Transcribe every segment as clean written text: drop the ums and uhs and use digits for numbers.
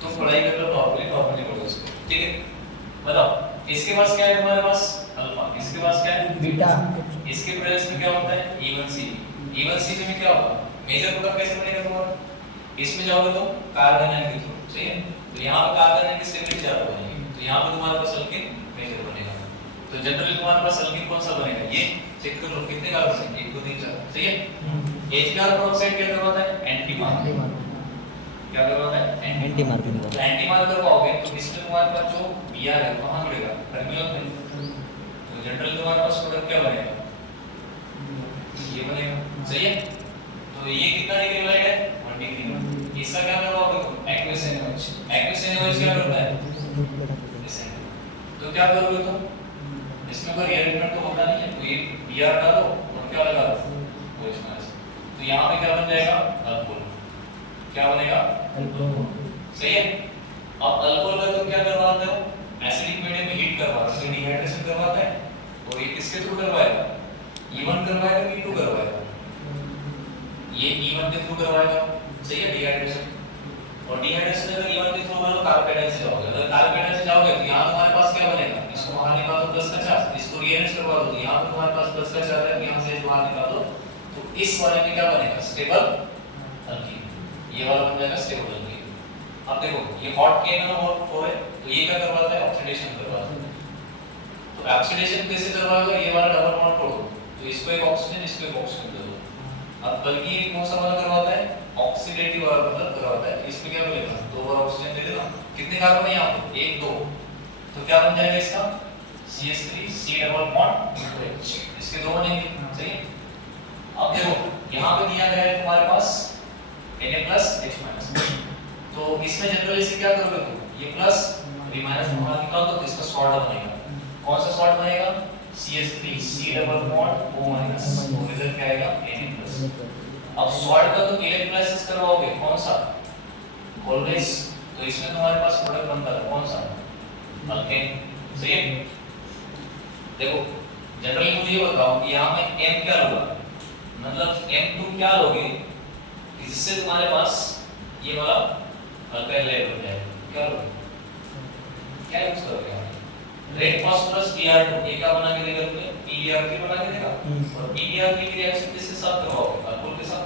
तुम पढ़ाई कर लो प्रॉपर्ली पढ़ो इसको, ठीक है। बताओ इसके पास क्या है, तुम्हारे पास अल्फा, इसके पास क्या है बीटा। इसके प्रेजेंस में क्या होता है E1C, E1C में क्या होगा, मेजर प्रोडक्ट कैसे बनेगा तुम्हारा, इसमें जाओगे तो कार्बन आयन के थ्रू, सही है। तो यहाँ पे कार्बन आयन की स्टेबिलिटी ज्यादा बनेगी, तो यहाँ पे तुम्हारे पास अल्किन मेजर बनेगा। तो जनरली तुम्हारे पास अल्किन कौन सा बनेगा, ये चेक कर लो कितने कार्बन है, 1 2 3 4, सही है। HBr पेरोक्साइड क्या करवाता है, एंटी मार्कर, क्या करवाता है एंटी मार्किंग तो एंटी मार्कर करवाओगे तो इसमें तुम्हारे पास जो Br है कहां मिलेगा, टर्मिनल में। तो जनरली तुम्हारे पास प्रोडक्ट क्या बनेगा, ये बनेगा, सही है। तो ये कितना डिग्री लाइट है, 1 डिग्री। इसका क्या करवाओगे, एक्वियस एनोच, एक्वियस एनोच क्या करता है ऐसे। तो क्या करोगे तुम, इसमें कोई रिएक्टेंट तो होता नहीं है, तो ये Br डालो और क्या लगा दो OH-, तो यहाँ पे क्या बन जाएगा, अल्कोहल, क्या बनेगा अल्कोहल, सही है। अब अल्कोहल का तुम क्या करवाते हो, एसिडिक मीडियम में हीट करवाते हो, डिहाइड्रेशन करवाता है, और ये किसके थ्रू करवाएगा, E1 करवाएगा कि E2 करवाएगा, ये E1 के थ्रू करवाएगा, सही है, डिहाइड्रेशन। और डिहाइड्रेशन अगर E1 के थ्रू होगा तो कार्बन आयन से जाओगे, अगर कार्बन आयन से जाओगे तो यहाँ तुम्हारे पास क्या बनेगा, इसको बाहर निकालो प्लस का चार्ज, इसको रीअरेंज करवा दो, यहाँ पे तुम्हारे पास प्लस का चार्ज है, यहाँ से बाहर निकालो तो इस वाले में क्या बनेगा, स्टेबल अल्कीन, ये वाला बन जाएगा स्टेबल अल्कीन। अब देखो ये हॉट KNO4 है, तो ये क्या करवाता है, ऑक्सीडेशन करवाता है। तो ऑक्सीडेशन कैसे करवाएगा, ये वाला डबल बॉन्ड तोड़ो, तो इसको एक ऑक्सीजन, इसको एक ऑक्सीजन दे दो। अब बल्कि ये कौन सा वाला करवाता है, ऑक्सीडेटिव वाला मतलब करवाता है, इसमें क्या मिलेगा, 2 बार ऑक्सीजन दे देना। कितने कार्बन है यहाँ पे, 1 2, तो क्या बन जाएगा इसका CH3 C double bond OH, इसके 2 बनेंगे, सही है। अब देखो यहाँ पे दिया गया है तुम्हारे पास Na+H-, तो इसमें जनरली से क्या करोगे तुम, ये प्लस और ये माइनस बाहर निकाल दो, तो इसका सॉल्ट बनेगा, कौन सा सॉल्ट बनेगा, CH3 C double bond O-, तो रिजल्ट क्या आएगा Na+। अब सॉल्ट का तुम इलेक्ट्रोलाइसिस करवाओगे, कौन सा, ऑलवेज, तो इसमें तुम्हारे पास प्रोडक्ट बनता है कौन सा, अल्केन, सही है। देखो जनरली मुझे ये बताओ कि यहाँ में M क्या लूंगा, मतलब M तुम क्या लोगे जिससे तुम्हारे पास ये वाला अल्काइल लेयर बन जाएगा, क्या लोगे, क्या यूज करोगे यहाँ, रेड फास्फोरस Br2, ये क्या बना के देगा तुम्हें, PbR3 बना के देगा, और PbR3 की रिएक्शन किसके साथ करवाओगे, अल्कोहल के साथ,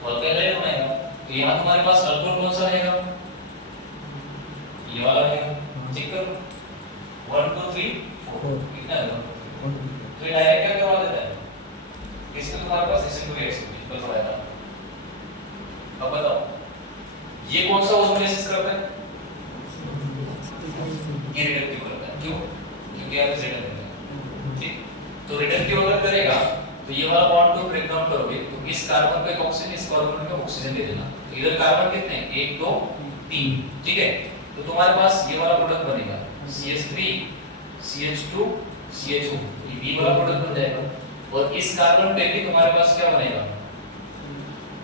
तो अल्काइल लेयर बनाएगा। तो यहाँ तुम्हारे पास अल्कोहल कौन सा रहेगा, ये वाला रहेगा, चेक करो 1 2 3 4, कितना है, तो ये डायरेक्ट क्या करवा देता है, इसमें तुम्हारे पास SN2 रिएक्शन बिल्कुल फायदा। अब बताओ ये कौन सा ओजोनेसिस करता है, ये रिडक्टिव करता है, क्यों, क्योंकि यहाँ पे Z है, ठीक। तो रिडक्टिव अगर करेगा तो ये वाला बॉन्ड को ब्रेक डाउन करोगे तो इस कार्बन पे ऑक्सीजन, इस कार्बन पे ऑक्सीजन दे देना, तो इधर कार्बन कितने हैं, 1 2 3, ठीक है। तो तुम्हारे पास ये वाला प्रोडक्ट बनेगा CH3 CH2 CHO, ये B वाला प्रोडक्ट बन जाएगा, और इस कार्बन पे भी तुम्हारे पास क्या बनेगा,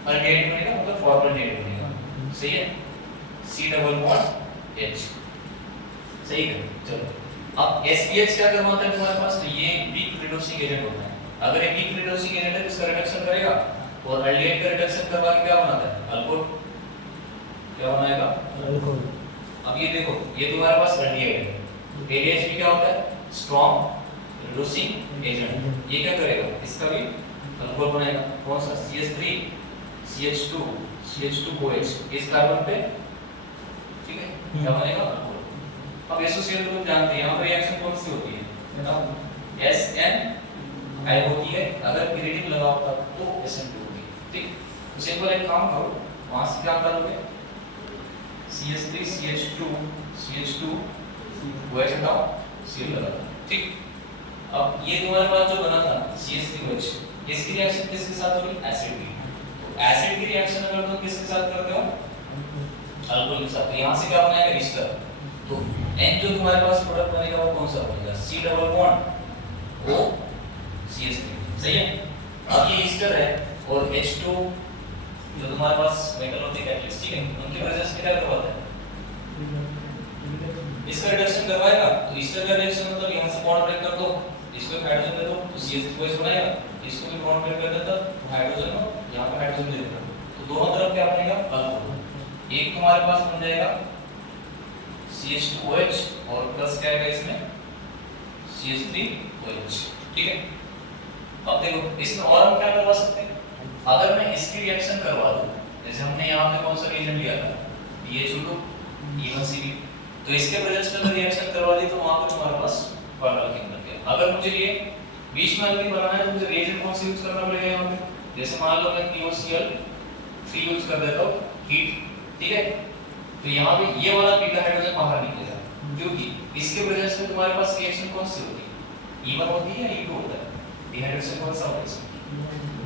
अल्डेहाइड बनेगा, मतलब फॉर्मल्डेहाइड बनेगा, सही है, C डबल बॉन्ड H, सही है। चलो अब SPH क्या करवाता है तुम्हारे पास, तो ये वीक रिड्यूसिंग एजेंट होता है, अगर ये वीक रिड्यूसिंग एजेंट है तो इसका रिडक्शन करेगा, और अल्डेहाइड का रिडक्शन करवा के क्या बनाता है, अल्कोहल, क्या बनाएगा अल्कोहल। अब ये देखो ये तुम्हारे पास अल्डेहाइड है, ADH भी क्या होता है, स्ट्रॉन्ग रिड्यूसिंग एजेंट, ये क्या करेगा, इसका भी अल्कोहल बनाएगा, कौन सा, CH3 CH2 CH2OH, इस कार्बन पे, ठीक है, क्या बनेगा अल्कोहल। अब एसोसिएट तुम जानते हैं, यहाँ पर रिएक्शन कौन सी होती है ना, SN I होती है, अगर पिरियड लगा होता तो SN2 होती है, ठीक। तो सिंपल एक काम करो, वहां से क्या करोगे, CH3 CH2 CH2OH हटाओ, Cl लगा दो, ठीक। अब ये तुम्हारे पास जो बना था CH3OH, इसकी रिएक्शन किसके साथ होगी, एसिड की, तो एसिड की रिएक्शन अगर तुम किसके साथ करते हो, अल्कोहल के साथ, तो यहाँ से क्या बनाएगा, ईस्टर, तो N जो तुम्हारे पास प्रोडक्ट बनेगा वो कौन सा बनेगा, C double bond O CH3, सही है। अब ये ईस्टर है और H2 जो तुम्हारे पास मेटल होती है कैटलिस्ट, ठीक है, उनके प्रेजेंस में क्या करवाता है, इसका रिडक्शन करवाएगा, तो ईस्टर का रिएक्शन मतलब यहाँ से बॉन्ड ब्रेक कर दो, इसको हाइड्रोजन दे दो तो CH3OH बनाएगा, इसको भी बॉन्ड ब्रेक कर देता तो हाइड्रोजन को यहाँ पे हाइड्रोजन दे देता, तो क्या बनेगा अल्कोहल। एक तुम्हारे पास बन जाएगा CH2OH और प्लस क्या आएगा इसमें CH3OH। ठीक है, अब देखो इसमें और हम क्या करवा सकते हैं, अगर मैं इसकी रिएक्शन करवा दूं, जैसे हमने यहाँ पे कौन सा रिएजेंट लिया था BH2 E1CB, तो इसके प्रेजेंस में मैं रिएक्शन करवा दी तो वहां पे तुम्हारे पास अल्कीन बन गया। अगर मुझे ये बीच में अल्कीन बनाना है तो मुझे रिएजेंट कौन सा यूज करना पड़ेगा यहाँ पे, जैसे मान लो मैं KOCl3 यूज कर देता हूँ हीट। ठीक है, तो यहाँ पे ये वाला बीटा हाइड्रोजन बाहर निकलेगा, क्योंकि इसके प्रेजेंस में तुम्हारे पास रिएक्शन कौन सी होती है, E1 होती है या E2 होता है, डिहाइड्रेशन कौन सा होता है इसमें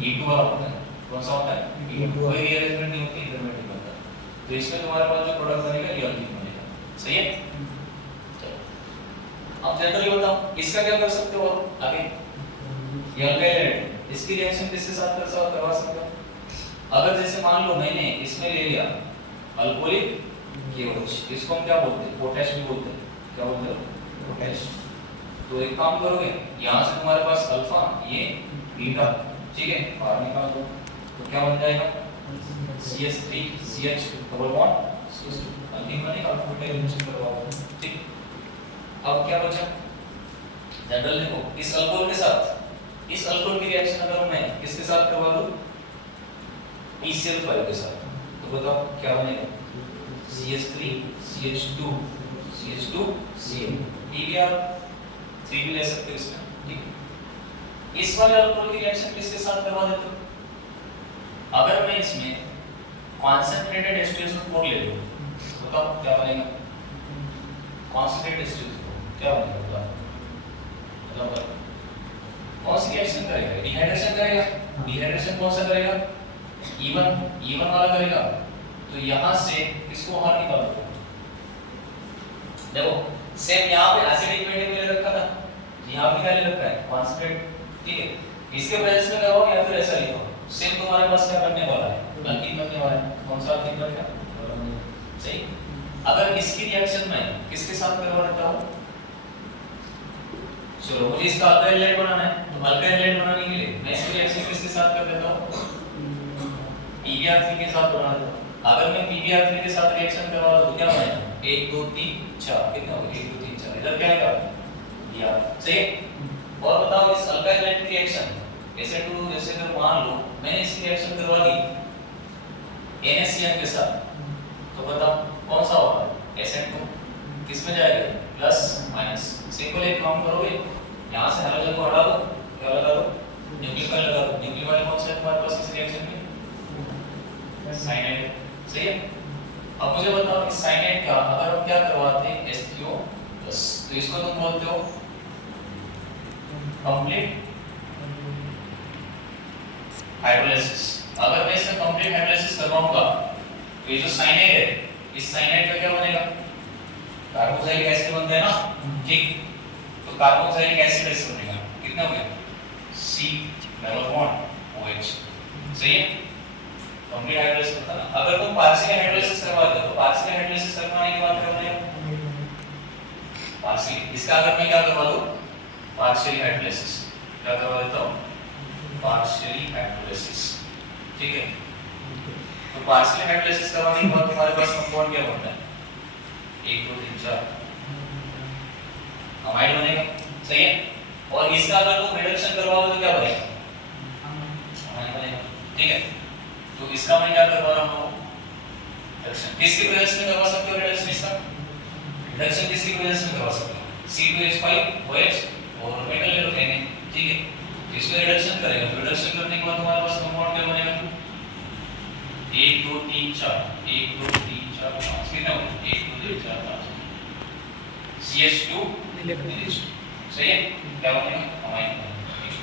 E2 वाला होता है। कौन सा होता है E2, कोई रीअरेंजमेंट नहीं होती, इंटरमीडिएट नहीं बनता, तो इसमें तुम्हारे पास जो प्रोडक्ट बनेगा ये अल्कीन बनेगा। सही है, अब जनरली बताओ इसका क्या कर सकते हो आगे, ये अल्काइल, इसकी रिएक्शन किसके साथ करवा सकते हो। अगर जैसे मान लो मैंने इसमें ले लिया अल्कोहलिक KOH, इसको हम क्या बोलते हैं पोटैश भी बोलते हैं, क्या बोलते हैं पोटैश। तो एक काम करोगे यहाँ से तुम्हारे पास अल्फा ये बीटा, ठीक है, बाहर निकाल दो तो क्या बन जाएगा CH3CH डबल बॉन्ड CH2 अंतिम बनेगा अल्कोहल रिएक्शन करवाओ। ठीक, अब क्या बचा जनरल देखो इस अल्कोहल के साथ, इस अल्कोहल की रिएक्शन अगर मैं किसके साथ करवा दूं ECl5 के साथ, तो बताओ क्या बनेगा CH3CH2 CH2Cl PBr3 भी ले सकते हो इसमें। ठीक, इस वाले अल्कोहल की रिएक्शन किसके साथ करवा देते हो, अगर मैं इसमें कॉन्सेंट्रेटेड H2SO4 ले लूं बताओ क्या बनेगा, कॉन्सेंट्रेटेड H2SO4 क्या बनेगा, मतलब कौन सी रिएक्शन करेगा, डिहाइड्रेशन करेगा। डिहाइड्रेशन कौन सा करेगा E1 वाला करेगा, तो यहां से इसको बाहर निकाल दो। देखो सेम यहाँ पे एसिडिक मीडियम ले रखा था, यहाँ पे क्या ले रखा है कॉन्सेंट्रेट। ठीक है, इसके प्रेजेंस में क्या होगा या फिर ऐसा लिखो, सेम तुम्हारे पास क्या बनने वाला है अल्कीन बनने वाला है। कौन सा अल्कीन बनेगा, सही। अगर इसकी रिएक्शन में किसके साथ करवा देता हूं, चलो मुझे इसका अल्काइल लाइट बनाना है, तो अल्काइल लाइट बनाने के लिए मैं इसकी रिएक्शन किसके साथ कर देता हूं PBr3 के साथ बना देता हूं। अगर मैं PBr3 के साथ रिएक्शन करवा दूं तो क्या बनेगा 1 2 3 4, कितना होगा 1 2 3 4, इधर क्या आएगा Br। सही है, और बताओ इस अल्काइल लाइट की रिएक्शन Sn2 जैसे अगर मान लो मैंने इसकी रिएक्शन करवा दी NaCN के साथ, तो बताओ कौन सा होगा Sn2 किस में जाएगा प्लस माइनस। सिंपल एक काम करोगे यहां से हाइड्रोजन को हटा दो, क्या लगा दो न्यूक्लियोफाइल लगा दो। न्यूक्लियोफाइल कौन सा है तुम्हारे पास इस रिएक्शन में साइनाइड। सही है, अब मुझे बताओ इस साइनाइड का अगर हम क्या करवाते हैं H3O+, तो इसको तुम बोलते हो कंप्लीट हाइड्रोलाइसिस। अगर मैं इसमें कंप्लीट हाइड्रोलाइसिस करवाऊंगा तो ये जो साइनाइड है इस साइनाइड का क्या बनेगा कार्बोक्सिलिक एसिड बनता है ना। ठीक, तो कार्बोक्सिलिक एसिड इस बनेगा, कितना हो गया C डबल बॉन्ड OH। सही है, कंप्लीट हाइड्रोलाइसिस होता है। अगर तुम पार्शियल हाइड्रोलाइसिस करवा दो तो पार्शियल हाइड्रोलाइसिस करवाने के बाद क्या बनेगा पार्शियल। इसका अगर मैं क्या करवा दूं पार्शियल हाइड्रोलाइसिस, क्या करवा देता हूं पार्शियल हाइड्रोलाइसिस। ठीक है, तो पार्शियल हाइड्रोलाइसिस करवाने के बाद तुम्हारे पास कंपाउंड क्या बनता है 1 2 3 4 अमाइड बनेगा। सही है, और इसका अगर तुम रिडक्शन करवाओ तो क्या बनेगा अमाइड बनेगा। ठीक है, तो इसका मैं क्या करवा रहा हूं रिडक्शन। किसकी प्रेजेंस में करवा सकते हो रिडक्शन, इसका रिडक्शन किसकी प्रेजेंस में करवा सकते हो C2H5OH और मेटल ले लो कहने। ठीक है, इसमें रिडक्शन करेगा, तो रिडक्शन करने के बाद तुम्हारे पास कंपाउंड क्या बनेगा 1 2 3 4 1 2 3 4 5 कितना होगा 1 2 3 4 5 CH2 सही है, क्या बनेगा अमाइन बनेगा।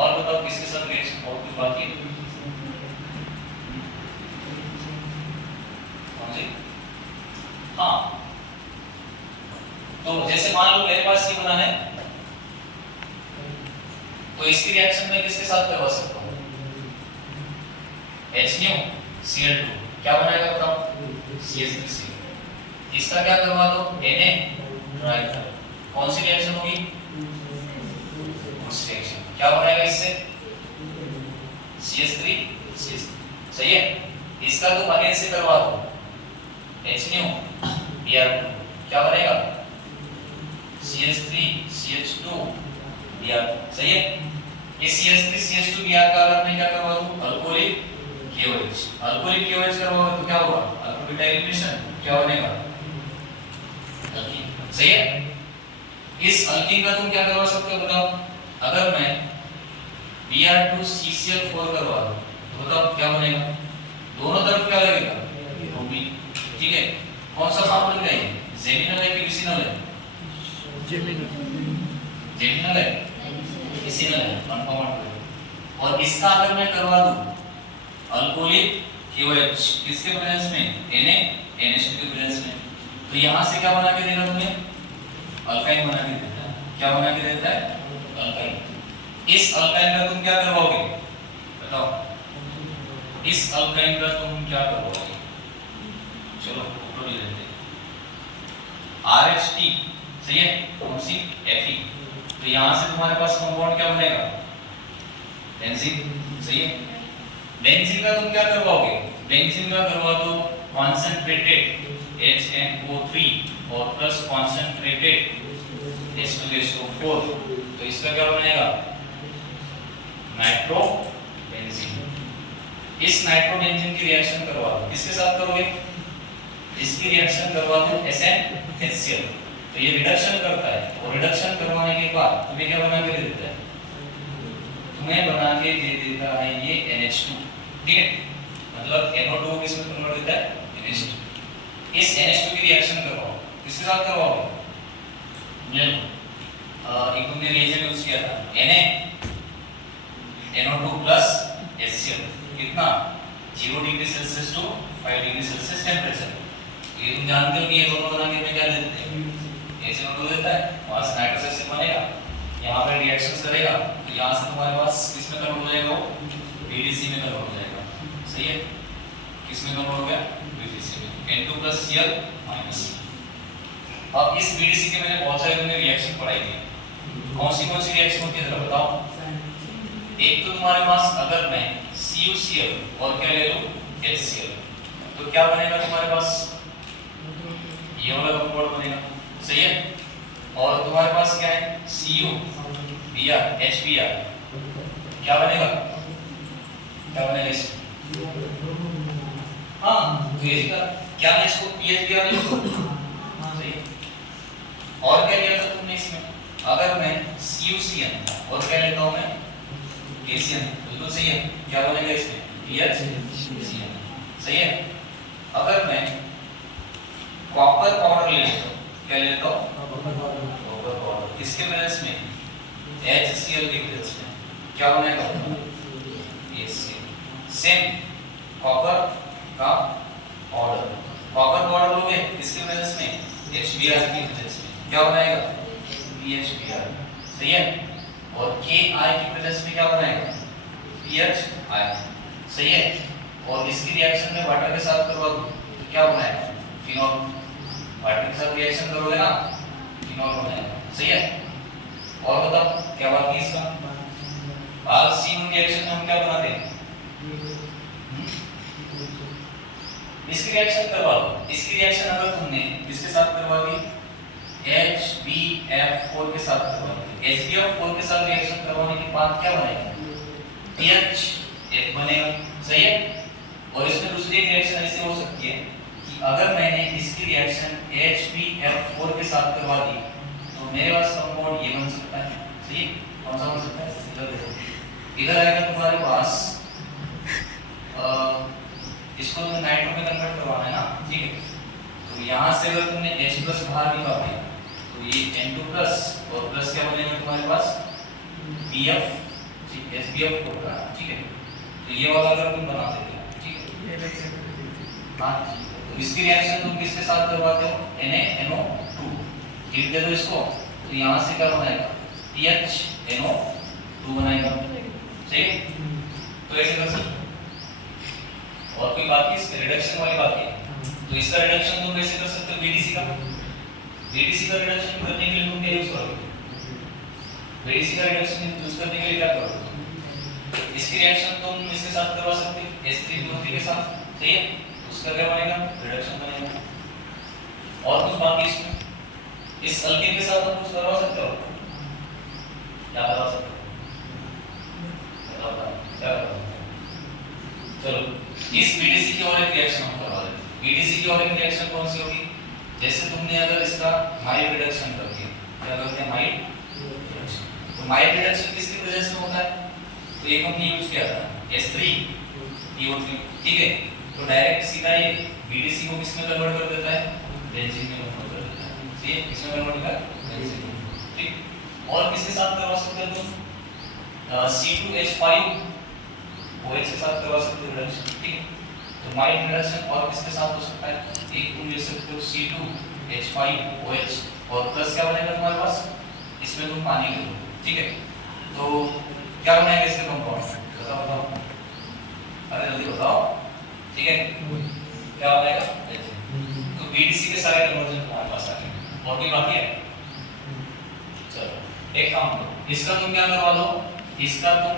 और बताओ किसके साथ रिएक्शन और कुछ बाकी है हाँ, तो जैसे मान लो मेरे पास ये बनाना है तो इसकी रिएक्शन में किसके साथ करवा सकता हूँ HNuCl2 क्या बनाएगा बताओ CH3Cl। इसका क्या करवा दो Na ट्राई, कौन सी रिएक्शन होगी रिएक्शन क्या बनाएगा इससे CH3 सही है। इसका तुम अगेन से करवा दो H न्यू Br2 क्या बनेगा CH3 CH2 Br, सही है। इस CH3 CH2 Br का अगर मैं क्या करवा दूं अल्कोहलिक KOH, अल्कोहलिक KOH करवाओगे तो क्या होगा अल्कोहलिक एलिमिनेशन क्या बनेगा अल्कीन, सही है। इस अल्कीन का तुम क्या करवा सकते हो बताओ, अगर मैं Br2 CCl4 करवा दूं तो बताओ क्या बनेगा, दोनों तरफ क्या लगेगा ब्रोमीन, ठीक है। कौन सा फॉर्म बन गया जेमिनल है कि विसिनल है, जेमिनल है विसिनल है कंपाउंड। और इसका अगर मैं करवा दूं अल्कोहलिक KOH किसके प्रेजेंस में Na NH2 के प्रेजेंस में, तो यहां से क्या बना के देगा तुम्हें अल्काइन बना के देता है, क्या बना के देता है अल्काइन। इस अल्काइन का तुम क्या करवाओगे बताओ, इस अल्काइन का तुम क्या करवाओगे, चलो ऊपर ले लेते हैं RHT, सही है, कौन सी Fe, तो यहां से तुम्हारे पास कंपाउंड क्या बनेगा बेंजीन, सही है। बेंजीन का तुम क्या करवाओगे, बेंजीन का करवा दो कॉन्सेंट्रेटेड HNO3 और प्लस कॉन्सेंट्रेटेड H2SO4, तो इसका क्या बनेगा नाइट्रोबेंजीन। इस नाइट्रोबेंजीन की रिएक्शन करवा दो, किसके साथ करोगे, इसकी रिएक्शन करवा दो SnHCl, तो ये रिडक्शन करता है और रिडक्शन करवाने के बाद तुम्हें क्या बना के दे देता है, तुम्हें बना के दे देता है ये NH2, ठीक है, मतलब NO2 को किसमें कन्वर्ट देता है NH2। इस NH2 की रिएक्शन करवाओ, किसके साथ करवाओगे, एक तुमने रिएजेंट यूज किया था Na NO2 प्लस HCl, कितना 0 degree Celsius to 5 degree Celsius temperature, ये तुम जानते हो कि ये दोनों बना के में क्या देते हैं HNO2 देता है, वहां से नाइट्रस एसिड बनेगा, यहाँ पे रिएक्शंस करेगा तो यहाँ से तुम्हारे पास किसमें कन्वर्ट हो जाएगा वो BDC में कन्वर्ट हो जाएगा, सही है, किसमें कन्वर्ट हो गया BDC में N2+Cl-। अब इस BDC के मैंने बहुत सारे तुमने रिएक्शन पढ़ाई थी, कौन सी रिएक्शन होती है जरा बताओ। एक तो तुम्हारे पास अगर मैं CuCl और क्या ले लूं HCl, तो क्या बनेगा तुम्हारे पास ये वाला कंपाउंड बनेगा, सही है। और तुम्हारे पास क्या है CuBr HBr, क्या बनेगा इसमें, हाँ तो ये क्या मैं इसको PHBr ले लूं, सही है। और क्या लिया था तुमने इसमें, अगर मैं CuCN और क्या लेता हूं मैं KCN, बिल्कुल सही है, क्या बनेगा इसमें PHCN, सही है। अगर मैं कॉपर पाउडर ले लेता हूं, क्या लेता हूं कॉपर पाउडर, किसके प्रेजेंस में HCl के प्रेजेंस में, क्या बनेगा HCl, सेम कॉपर का पाउडर, कॉपर पाउडर लोगे किसके प्रेजेंस में HBr के प्रेजेंस में, क्या बनाएगा PHBr, सही है। और Ki की प्रेजेंस में क्या बनाएगा PHI, सही है। और इसकी रिएक्शन में वाटर के साथ करवा दो तो क्या बनाएगा फिनॉल, वाटर के साथ रिएक्शन करोगे ना फिनॉल बनेगा, सही है। और बताओ क्या बात है इसका, आलसीन रिएक्शन में हम क्या बनाते हैं, इसकी रिएक्शन करवा दो। इसकी रिएक्शन अगर तुमने किसके साथ करवा दी HbF4 के साथ करवा दी, HbF4 के साथ रिएक्शन करवाने के बाद क्या बनेगा PH बनेगा, सही है। और इसमें दूसरी रिएक्शन ऐसे हो सकती है कि अगर मैंने इसकी रिएक्शन HbF4 के साथ करवा दी तो मेरे पास कंपाउंड ये बन सकता है, सही है। कौन सा बन सकता है, इधर देखो, इधर आएगा तुम्हारे पास इसको तो नाइट्रो में कन्वर्ट करवाना है ना, ठीक है। तो यहाँ से अगर तुमने H+ बाहर निकाल दिया तो ये N2+ और प्लस क्या बनेगा तुम्हारे पास BF, ठीक है, SBF होगा, ठीक है। तो ये वाला अगर तुम बना देते हो, ठीक है, हाँ, तो इसकी रिएक्शन तुम किसके साथ करवाते हो NaNO2, ठीक दे दो इसको, तो यहाँ से क्या बनाएगा PHNO2 बनाएगा, ठीक। तो ऐसे कर सकते हो। और कोई बाकी इसके रिडक्शन वाली बात है, तो इसका रिडक्शन तुम कैसे कर सकते हो BDC का रिडक्शन करने के लिए तुम क्या यूज करोगे, BDC का रिडक्शन यूज करने के लिए क्या करोगे, इसकी रिएक्शन तुम इसके साथ करवा सकते हो H3PO3 के साथ, सही है? उसका क्या बनेगा? रिडक्शन बनेगा। और कुछ बाकी इसमें? इस अल्कीन के साथ हम कुछ करवा सकते हो? क्या करवा सकते हो? बताओ क्या करवा सकते हो? चलो इस BDC की और एक रिएक्शन हम करवा देते हैं। BDC की और एक रिएक्शन कौन सी होगी? जैसे तुमने अगर इसका माइल्ड रिडक्शन कर दिया, क्या करते हैं? Mild reduction. तो माइल्ड रिडक्शन किसकी वजह से होता है? तो एक हमने यूज किया था H3PO3, ठीक है? तो डायरेक्ट सीधा ये BDC को किसमें कन्वर्ट कर देता है? बेंजीन में कन्वर्ट कर देता है। ठीक है? किसमें कन्वर्ट करता है? बेंजीन में। ठीक? और किसके साथ करवा सकते हो तुम? C2H5OH के साथ करवा सकते हो रिडक्शन, ठीक है? तो माइल्ड रिडक्शन और किसके साथ हो सकता है? एक तुम ले सकते हो C2H5OH और प्लस क्या बनेगा तुम्हारे पास? इसमें तुम पानी ले लो, ठीक है? तो क्या बनेगा इसके कंपाउंड? बताओ। अरे जल्दी बताओ, ठीक है? क्या बनेगा? तो BDC के सारे कन्वर्जन तुम्हारे पास आ गए। और कोई बाकी है? चलो एक काम करो, इसका तुम क्या करवा दो? इसका तुम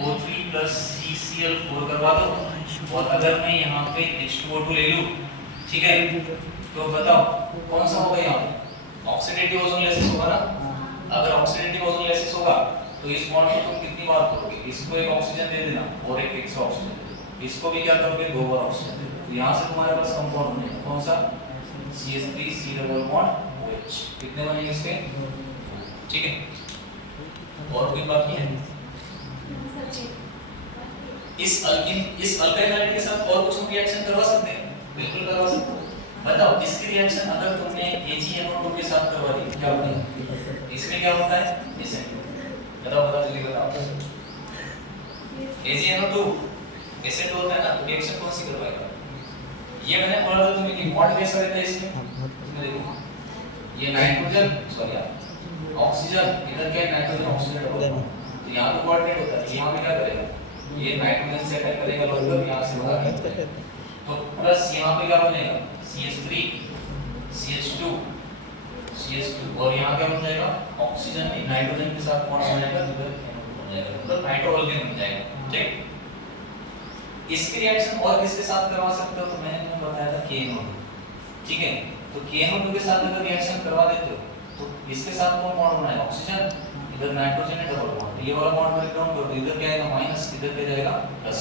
O3 plus CCl4 करवा दो और अगर मैं यहाँ पे H2O2 ले लूँ, ठीक है? तो बताओ कौन सा होगा यहाँ? ऑक्सीडेटिव ओजोन लेसिस होगा ना? अगर ऑक्सीडेटिव ओजोन लेसिस होगा तो इस बॉन्ड को तुम कितनी बार करोगे? इसको एक ऑक्सीजन दे देना और एक एक्स्ट्रा ऑक्सीजन दे दो। इसको भी क्या करोगे? दो बार ऑक्सीजन दे दो। तो यहाँ से तुम्हारे पास कंपाउंड बनेगा कौन सा? CH3 C double bond OH। कितने बनेंगे इसके? ठीक है? और कोई बाकी है? इस अल्काइल हाइड्राइड के साथ और कुछ रिएक्शन करवा सकते हैं? बिल्कुल करवा सकते हैं। बताओ इसकी रिएक्शन अगर तुमने AgNO2 के साथ करवा दी क्या होगा? इसमें क्या होता है? एसिड। बताओ जल्दी बताओ। AgNO2 एसिड होता है ना, तो रिएक्शन कौन सी करवाएगा? ये मैंने बोला था तुम्हें कि बॉन्ड कैसा रहता है इसमें देखो, ये नाइट्रोजन सॉरी ऑक्सीजन, इधर क्या नाइट्रोजन ऑक्सीजन डबल बॉन्ड, तो यहाँ पे कोऑर्डिनेट होता है। यहाँ पे क्या करेगा? ये नाइट्रोजन से अटैक करेगा, मतलब यहाँ से बाहर, तो प्लस यहाँ पे क्या बनेगा? CH3 CH2 CH2 और यहाँ क्या बन जाएगा? ऑक्सीजन नहीं, नाइट्रोजन के साथ बॉन्ड बन जाएगा, इधर बन जाएगा, मतलब नाइट्रो अल्केन बन जाएगा, ठीक? इसकी रिएक्शन और किसके साथ करवा सकते हो? तो मैंने तुम्हें बताया था KNO2, ठीक है? तो KNO2 के साथ अगर रिएक्शन करवा देते हो तो इसके साथ कौन बॉन्ड बनाएगा? ऑक्सीजन, इधर नाइट्रोजन है डबल बॉन्ड, ये वाला बॉन्ड ब्रेक डाउन कर दो, इधर क्या आएगा? माइनस, इधर क्या जाएगा? प्लस।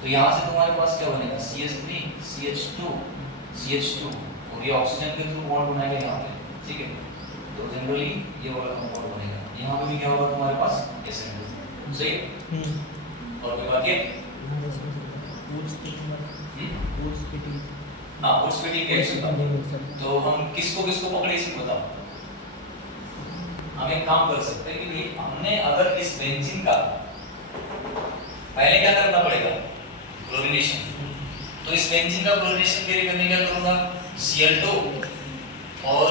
तो यहाँ से तुम्हारे पास क्या बनेगा? CH3 CH2 CH2 और ये ऑक्सीजन के थ्रू बॉन्ड बनाएगा यहाँ पे, ठीक है? तो जनरली ये वाला कंपाउंड बनेगा। यहाँ पे भी क्या होगा तुम्हारे पास? एसिड, सही है? और कोई बात है? हाँ, वुड स्प्लिटिंग रिएक्शन था। तो हम किसको पकड़े इसमें बताओ? हम एक काम कर सकते हैं कि भाई हमने अगर इस बेंजीन का पहले क्या करना पड़ेगा? क्लोरीनेशन। तो इस बेंजीन का क्लोरीनेशन के लिए करने क्या करूंगा? Cl2 और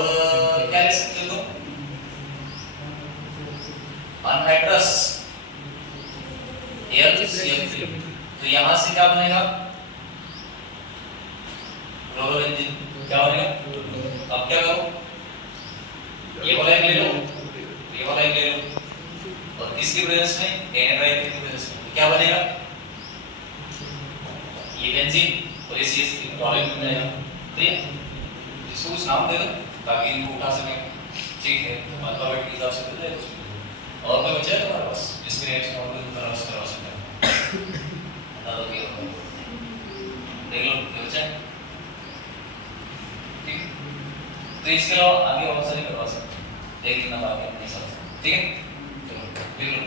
क्या ले सकते हो? Anhydrous AlCl3। तो यहाँ से क्या बनेगा? क्लोरोबेंजीन। क्या बनेगा? अब क्या करो? ये वाला एक ले लो, ये वाला एक ले लो और इसकी प्रेजेंस में एनाइड्राइड की प्रेजेंस में क्या बनेगा? ये बेंजीन और ये CH3 टॉलिन बन जाएगा, ठीक है? इसको कुछ नाम दे दो ताकि इनको उठा सकें, ठीक है? अल्फाबेट के हिसाब से दे दे कुछ। और कोई बचा है तुम्हारे पास? इसके रिएक्शन और कोई तरह से करवा सकते हैं? बता दो क्या होगा? देख लो क्या बचा है, ठीक? तो इसके अलावा आगे और सारे करवा सकते हैं, देख लेना बाकी अपने हिसाब से, ठीक है? चलो देख लो।